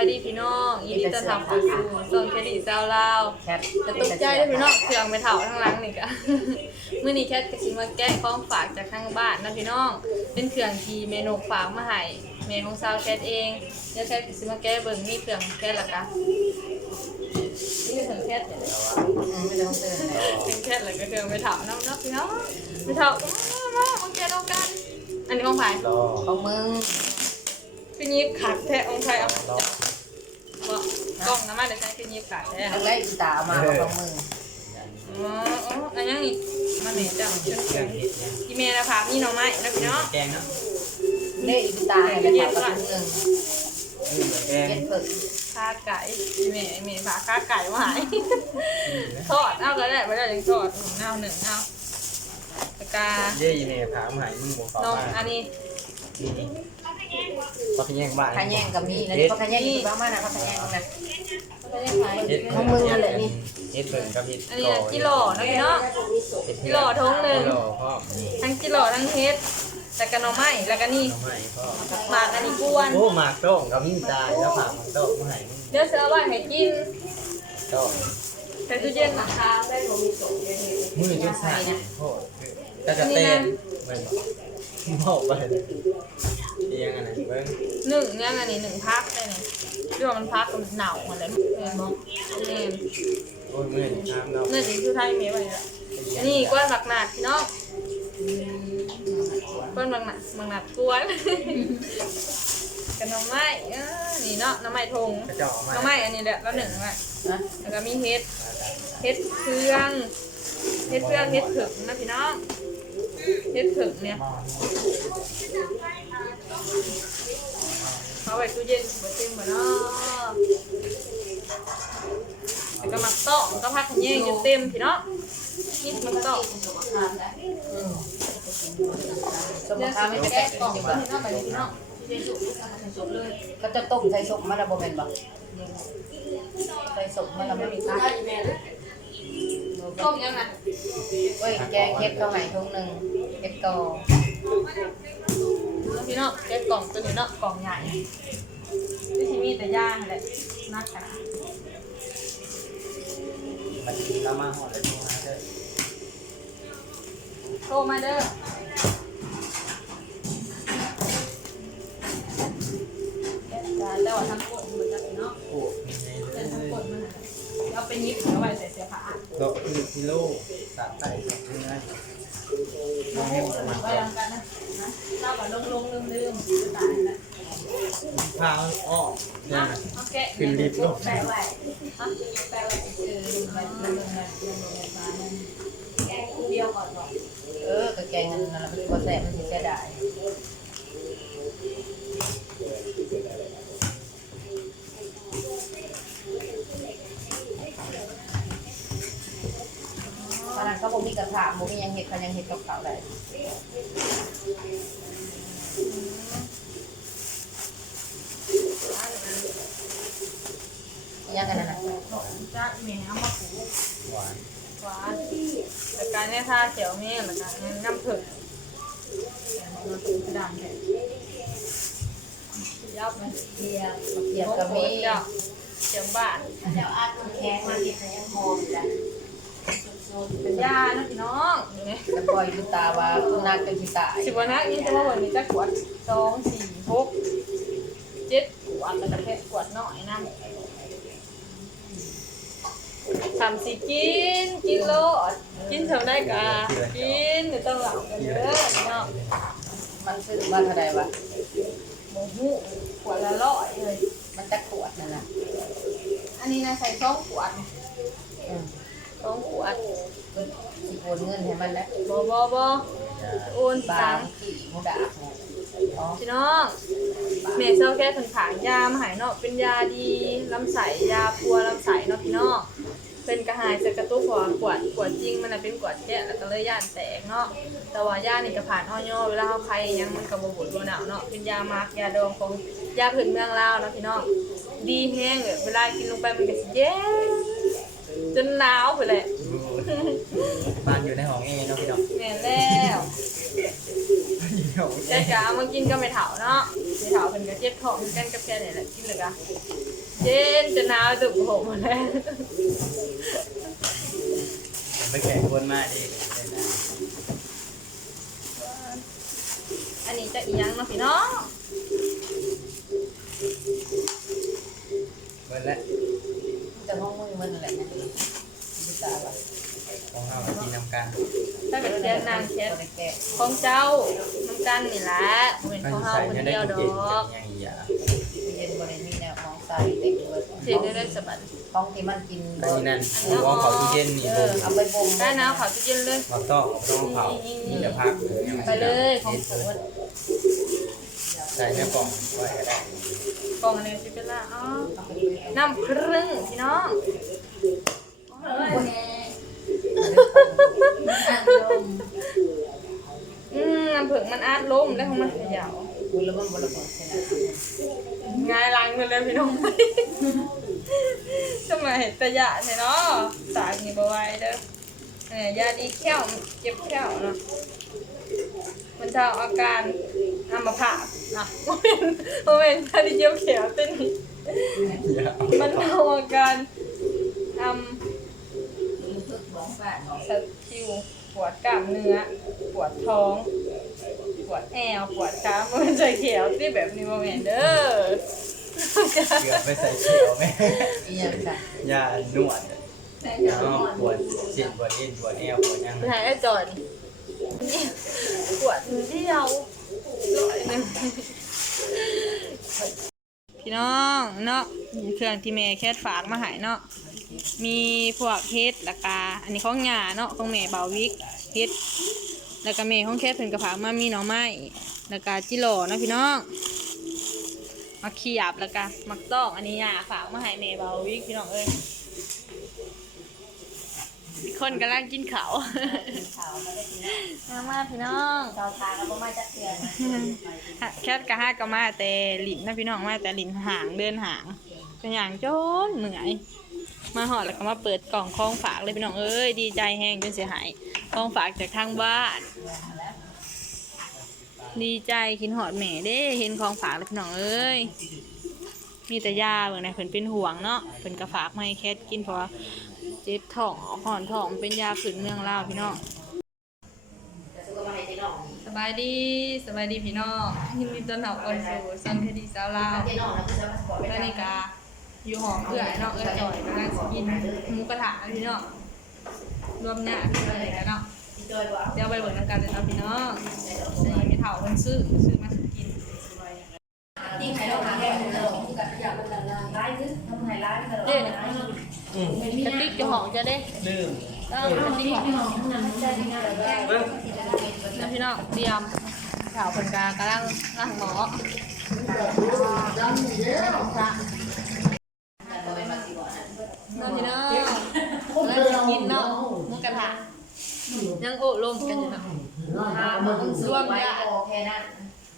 ายดีพี่น้องยินดีต้อนรับเข้าสู่ส่งเครดิตเจ้าลาวแคทจะตกใจด้วยพี่น้องเครื่องไปเถาทั้งหลังนี่กะ มื้อนี้แคทก็สิมาแกะของฝากจากทางบ้านนะพี่น้อง เป็นเครื่องที่เมนูฝากมาให้แม่ของสาวแคทเองเดี๋ยวแคทก็สิมาแกะเบิ่งมีเครื่องแกะละกะนี่คือเครื่องแคทเนี่ยไม่ต้องเตือนเลยเครื่องแคทแล้วก็เครื่องไปเถาเนาะเนาะพี่น้องไปเถามามามาแกะเอากัน อันนี้ของไผรอของมึงคือยิบขาดแท้ของไผเอามาจับบ่ กล้องน้ำมันเดี๋ยวใช้คือยิบขาดแท้ทาได้อีตามาของมึงอ๋ออ๋ออันยังนี่มันนี่จ้ะจนเครื่องเห็ดเนี่ยอีเมลนะพานี่น้องไม้นะพี่น้องแกงเนาะได้อีตาให้ไปถามกับมึงนี่เหมือนแกงเป็นฝึกข้าไก่อีเมลอีเมลพาข้าไก่มาหายทอดเอาก็ได้ไม่ได้ยังทอดเอาหนึ่งเอาปากกาเย่ยีเมย์ถามหายมึงบอกเขาน้องอันนี้ พักแย่งบ้านขยแยงกับมีนะนี่พักแยงคือบ้ามานะพักแยงนะก็ได้ขายเฮ็ดของมึงนั่นแหละนี่เฮ็ดเบิ่งกับเฮ็ดอันนี้นะกิโลนะพี่น้องกิโลทงหนึ่งกิโลพ่อนี่ทั้งกิโลทั้งเฮ็ดแล้วก็หน่อไม้แล้วก็นี่ทำไมพ่อหมากอันนี้กวนโอ้หมากโต้งกับมีตายแล้วผักมันโต้งมาให้มึงเดี๋ยวเสือว่าให้กินโต้งใส่ตู้เย็นนะคะมือจนสั่นโอ้ก็จะเต้นเหมือน บอกไปเลยเอียงอันไหนเบิ่งหนึ่งเนี่ยอันนี้หนึ่งพักได้ไหมเรื่องมันพักกับมันหนาวอะไรเห็นบอกเห็นโอ้ยมือนี่ทำเราเนื้อดีคือไทยเมียไปละนี่กวนหมักหนาดพี่น้องกวนหมักหนาดหมักหนาดกวนกับหน้ำไม้เอ้อนี่เนาะหน้ำไม้ทงกระจอกมาหน้ำไม้อันนี้แหละแล้วหนึ่งอะนะแล้วก็มีเฮ็ดเฮ็ดเครื่องเฮ็ดเครื่องเฮ็ดผึ่งนะพี่น้อง เฮ็ดผึ่งเนี่ยเอาไว้ตู้เย็นเบิดเต็มหมดเนาะแล้วก็หมักต้อมก็พักขยงจนเต็มพี่น้องนี่หมักต้อมสมเดี๋ยวค้าสิไม่ไปไปแกะแกะกล่องจริงก่อนป่ะพี่น้องไปเลยพี่น้องเดี๋ยวสุกสุกเลยก็จะต้มใส่สุกมาแล้วบ่แม่นบ่ใส่สุกมาแล้วไม่มีค่า ต้มยังไงเว้ยแกงเฮ็ดข้าวใหม่ทุ่งหนึ่งเฮ็ดกอพี่น้องแกะกล่องตัวนี้เนาะกล่องใหญ่ที่ที่มีแต่ย่างแหละนักขนาดมันกินแล้วมาห่อเลยโทรหาเด้อโทรมาเด้อ กิโลสามไต่สองเนื้อน้องเฮ็ดประมาณไว้ยังกันนะนะเล่ากับลงลงลืมลืมตายแล้วพาอ้อเนี่ยเอาเอาแกะขึ้นลิฟต์ลงแปะไว้ฮะแปะไว้เออลงไปลงไปลงไปฟ้านั่นแกะคู่เดียวก่อนก่อเออก็แกงนั่นน่ะมันบ่แซ่บมันสิเสียดาย บอกมีกระถางบอกมีหยังเห็ดเขายังเห็ดกับเขาได้ยังกันนั่นน่ะจ้าอีเมลเอามาผูกหวานหวานแล้วการเนี่ยท่าเขียวเมี่ยแล้วก็น้ำผึ้งมาถูกกระดานแทนยับไหมเทียมเทียมกับมีเจ้าเจียงบ้าน เจ้าอาดแข็งมาเห็ดให้ยังหอมจ้ะ เป็นยานะพี่น้องอยู่นี่แต่ปล่อยดูตาว่าคุณนาเป็นสิตายสิบวันนะนี่จะว่าวันนี้จะขวดสองสี่หกเจ็ดขวดแล้วก็แค่ขวดน้อยนะทำสิกินกินโลดกินเท่าได้กะกินเดี๋ยวต้องหลับกันเยอะพี่น้องมันซื้อมาเท่าใดวะหมูหูขวดละร้อยเลยมันจะขวดนั่นน่ะอันนี้นะใส่สองขวดอืม สองขวดสิโอนเงินให้มันแล้วบอบอบอโอนบาตังงค์กี่โมดาอ๋อพี่น้องเมย์เซลแค่ถึงขายยามาใหายเนาะเป็นยาดีลำไส้ยาปัวลำไส้เนาะพี่น้องเป็นกระหายจะกระตุ้นหัวขวดขวดจริงมันน่ะเป็นขวดแกะแล้วก็เลยย่านแตกเนาะแต่ว่ายานี่ก็ผ่านอ้อยเวลาเขาใครยังมันกับบบุญบหนาวเนาะเป็นยามาร์กยาดองของยาพื้นเมืองลาวเนาะพี่น้องดีแห้งเลยเวลากินลงไปมันก็สิเย็น จนหนาวไปเลยบ้านอยู่ในห้องเอเนาะพี่น้องแม่นแล้วยวแกกะเอามากินก็ไม่เถาเนาะไม่เถาเป็นกระเจี๊ยบทองกันกับแกเนี่ยแหละกินเลยกะเย็นจะหนาวจุกผมหมดแล้วไปแข่งคนมาดิอันนี้จะอีหยังเนาะพี่น้องเบิดแล้วจะห้องมือมันนั่นแหละนะไม่ตาว่ะ ของเฮากินน้ำกันถ้าเป็นแกนนางแคทบ่ได้แก้ของเจ้าน้ำกันนี่แหละเป็นมันของเฮาใส่คนยังได้เดียวดเย็นอกยังอีหยาเย็นบ่ได้มีแนวของใส่เต็มเลยเสียงได้ได้สบัดของที่มันกินอันนี้นั่นกูว่าเขาตู้เย็นนี่เอบ่อเอาไปบ่มได้น้ำขาวตู้เย็นเลยมาต้องต้องเผามีแต่พักไปเลยของโปรดใส่ในกล่องไว้ก็ได้กล่องอะไรสิเป็นละอ๋อน้ำครึ่งพี่น้อง อืมน้ำผึ้งมันอาดล้มแล้วของมันเขย่าคุณแล้วมันบ่ระเบิดใช่ไหมง่ายล้างมือเลยพี่น้องทำไมตะยะเนี่ยเนาะสากนี่บ่ไหวเด้อเนี่ยยาดีแข้วเจ็บแข้วเนาะมันจะเอาอาการอัมพาตอะโมเมนโมเมนยาดีเจ็บแขวเต้นนี่อย่ามันเอาอาการอัมข อาดสะคิวปวดกล้ามเนื้อ ปวดท้อง ปวดแอวปวดขามันจเขียวที่แบบนี้โมเมนเด้อเกือบไปใส่เขียวแม่อีหยังค่ะยานวดยาปวดเสียนปวดเอ็นปวดแอวปวดยังไปหาไอ้จอนปวดเดียวร้อยหนึงพี่น้องเนาะเครื่องที่แม่แคทฝากมาหายเนาะ มีพวกเฮ็ดแล้วก็อันนี้ของหยาเนาะของแม่เบาวิกเฮ็ดแล้วก็แม่ของแคทเพิ่นก็ฝากมามีหน่อไม้แล้วก็จิโร่เนาะพี่น้องมาเขียบแล้วก็มักต้องอันนี้หยาฝากมาให้แม่เบาวิกพี่น้องเอ้ยคนกำลังกินข้าวขาวมาได้กินน้มามาพี่น้องำชาวทางแล้วบ่มาจักเทื่อนะแคทกะห้ากะมาแต่หลินนะพี่น้องมาแต่หลินหางเดินหางเป็นอย่างจนเหนื่อย มาหอดแล้วก็มาเปิดกล่องของฝากเลยพี่น้องเอ้ยดีใจแห้งจนเสียหายของฝากจากทางบ้าน ดีใจคินหอดแหม่เด้เห็นของฝากเลยพี่น้องเอ้ยมีแต่ยาเบิ่งนะเพิ่นเป็นห่วงเนาะเพิ่นก็ฝากมาให้แคทกินเพราะว่าเจ็บท้องห่อนท้องเป็นยาขืนเมืองลาวพี่น้องจะซื้อมาให้เจ๊น้องสบายดีสบายดีพี่น้องยินดีต้อนรับเข้าสู่ซันเทดีสาวลาวเจ๊น้องนะคือจะมาสปอร์ตไปแม่นิกา อยู่หอเอื่อยเนาะเอื่อยจ่อยกำลังสิกินหมูกระทะนะพี่เน้องรวมเนี่ยพี่อะไรกันเนาะเดี๋ยวไปเบิกน้ำกันเลยเนาะพี่เน้องนี่มีเถาคนซื้อซื้อมาสิกินยิ่ให้เราหาแก้มือเราที่กับอยากเป็นไลฟ์ซื้อทำให้ไลฟ์ตลอดเนี่ยกระติกจะหอมจะได้ลืมเออกระติกหอมนะพี่น้องเตรียมเถาคนกลางกำลังล่างหมอพระ บ่เป็นมาสิบ่นะ น้องพี่น้องแล้วจะกินเนาะหมูกระทะ ยังโอ้ลมกันอยู่เนาะถ้ามันสวยไว้โอเคนะ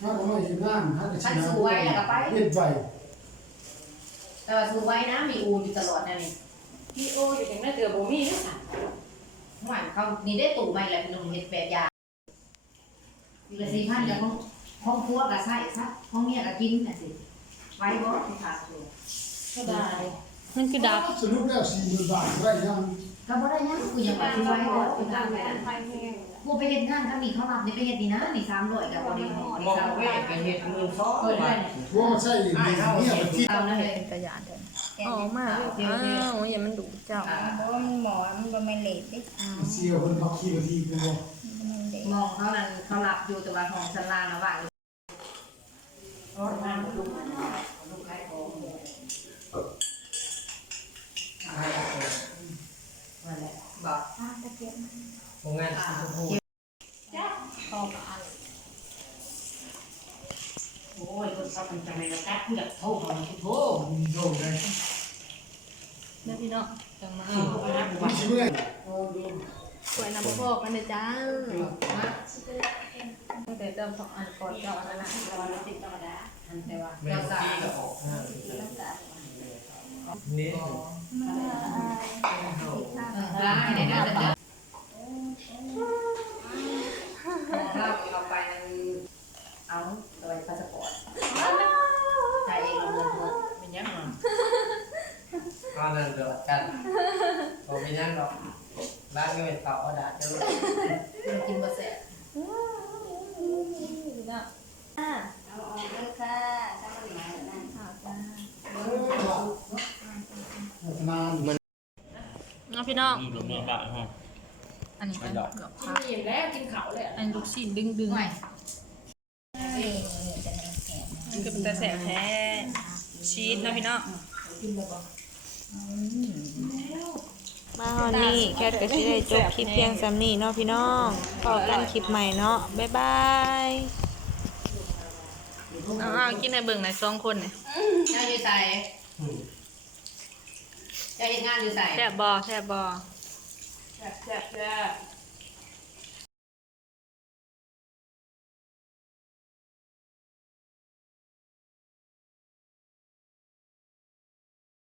ถ้าผมไม่สิบ้านถ้าจะท่านสวยแล้วก็ไปเฮ็ดไว้แต่ว่าสวยนะมีอูอยู่ตลอดนะนี่พี่โออยู่อย่างนั้นเจอโบมี่ด้วยค่ะหวานเขานี่ได้ตู่ใหม่แหละพี่หนุ่มเฮ็ดแบบยาอยู่ละสี่พันกับห้องห้องครัวก็ใส่ซะห้องเมียก็กินน่ะสิไว้บ่ที่ขาดตัวก็ได้มันคือดับสรุปแล้วสี่หมื่นบาทได้ยัง ก็บ่ได้ยังกูยังว่าสิไว้บ่กูตั้ตั้งงแต่ไว้ไฟแห้งกูไปเฮ็ดงานเขานี่เขารับนี่ไปเฮ็ดนี่นะนี่300ก็บ่ได้มองเว้ยเป็นเห็ดมือซ้อเปิดได้ทั่วมาใช่ดีเนี่ยมันที่เอานะเฮ้ยเป็นกระยานเถอะออกมาอ้าวอย่ามันดุเจ้าเพราะว่มึงหมอมันก็ไม่เลทดิเสียคนพักขี้ทีกูบ่มองเขานั่นเขารับอยู่แต่ว่าของชั้นล่างนะว่างนั่นแหละบอก โรงงานสีชมพู โอ้ยคนชอบทำจังเลยนะแป๊บกูอยากโทรเขาโทร มีโดนได้ เด้อพี่น้องจังมา ขี่เข้าไปนะกูว่า ไม่ใช่ เมื่อยสวยนำพ่อกันเลยจ้าตั้งแต่เริ่มสองอันก่อนเจ้าอันนั้นนะอันแต่ว่าไม่เจ้าสาขี้วก็ออกนี่ล้างให้ได้ด้วยเด้อเราเอาไปเอาตัวพาสปอร์ตจ่ายเองเอาเงินหมดเป็นยังไงเอานั่นเดือดกันผม ไม่นั่งหรอกร้านก็เป็นเต่าเอาดาษจะมันกินบ่แซ่บอ่าเอาออกเลยค่ะถ้ามันหมายนั่นเอาจ้านานเนาพี่น้องหลุมเมืองบ้านฮะอันนี้เป็นเกือบกินอิ่มแล้วกินเขาเลยอันลูกชิ้นดึงดึงหน่อยเอ้ยจะให้มันแข็งมันก็เป็นแต่แสบแท้ชีสนะพี่น้องกินบ่บ่ มาฮอนนี่แคทก็สิได้จบคลิปเพียงสำนี้เนาะพี่น้องพอกันคลิปใหม่เนาะบ๊ายบายเอาเอากินในเบิ่งหน่อยสองคนเนี่ยเจ้าอยู่ใส่เจ้าเฮ็ดงานอยู่ใส่แซ่บบอแซ่บบอแซ่บแซ่บ